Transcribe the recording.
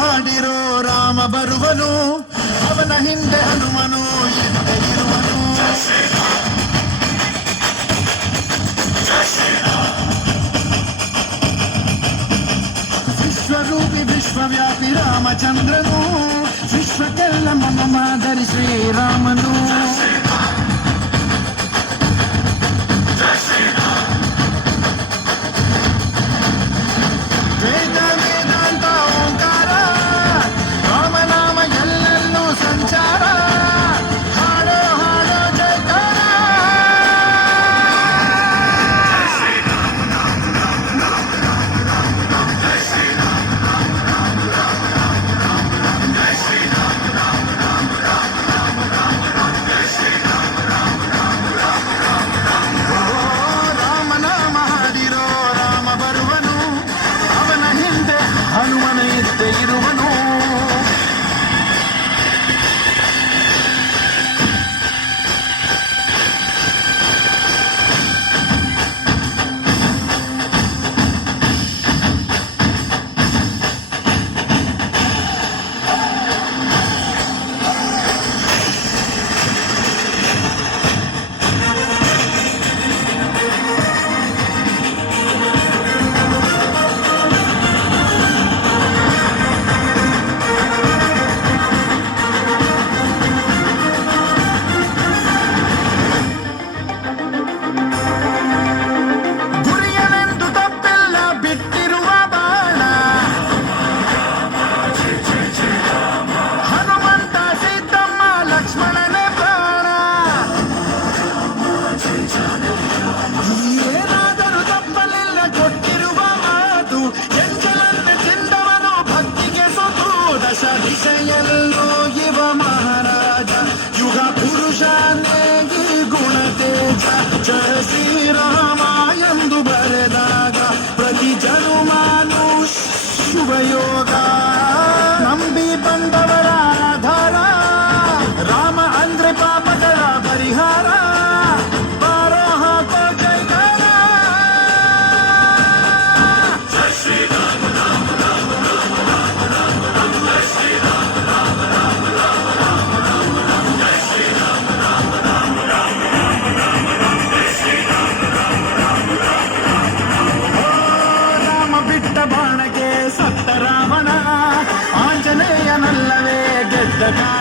ಹಾಡಿರೋ ರಾಮ ಬರುವನು, ಅವನ ಹಿಂದೆ ಹನುಮನು ಇದ್ದೇ ಇರುವನು. ವಿಶ್ವರೂಪಿ ವಿಶ್ವವ್ಯಾಪಿ ರಾಮಚಂದ್ರನು, ವಿಶ್ವಕ್ಕೆಲ್ಲ ಮಮ ಮಾದರಿ ಶ್ರೀರಾಮನು. ವೇದ ವೇದಾಂತ ಓಂಕಾರ, ರಾಮನಾಮ ಎಲ್ಲೆಲ್ಲೂ ಸಂಚಾರ. ಹಾಡೋ ಹಾಡೋ ಜಯಕಾರ. ರಾಮನಾಮ ಹಾಡಿರೋ ರಾಮ ಬರುವನು, ಅವನ ಹಿಂದೆ ಹನುಮನ ಇದ್ದೇ ಇರುವನು. ಗುರಿಯನೆಂದು ತಪ್ಪೆಲ್ಲ ಬಿಟ್ಟಿರುವ ಬಾಣ, ಹನುಮಂತ ಸೀತಮ್ಮ ಲಕ್ಷ್ಮಣನೇ ಪ್ರಾಣ. ಏನಾದರೂ ತಪ್ಪಲಿಲ್ಲ ಕೊಟ್ಟಿರುವ ಮಾತು, ಎಂಜಲನ್ನೇ ತಿಂದವನು ಭಕ್ತಿಗೆ ಸೊತು. ದಶ ದಿಶೆಯಲ್ಲೂ ಇವ ಮಹಾರಾಜ, ಯುಗ ಪುರುಷನೇ ಈ ಗುಣ ತೇಜ. ಜಯ ಶ್ರೀರಾಮ ಎಂದು ಬರೆದಾಗ ಪ್ರತಿ ಜನುಮಾನು ಶುಭಯೋಗ. ನಂಬಿ ಬಂದವರ ಆಧಾರ, ರಾಮ ಅಂದ್ರೆ ಪಾಪಗಳ ಪರಿಹಾರ. ಬಾರೋ ಹಾಕೋ ಜೈಕಾರ. ರಾಮ ಬಿಟ್ಟ ಬಾಣಕ್ಕೆ ಸತ್ತ ರಾವಣ, ಆಂಜನೇಯನಲ್ಲವೇ ಗೆದ್ದ ಕಾರಣ.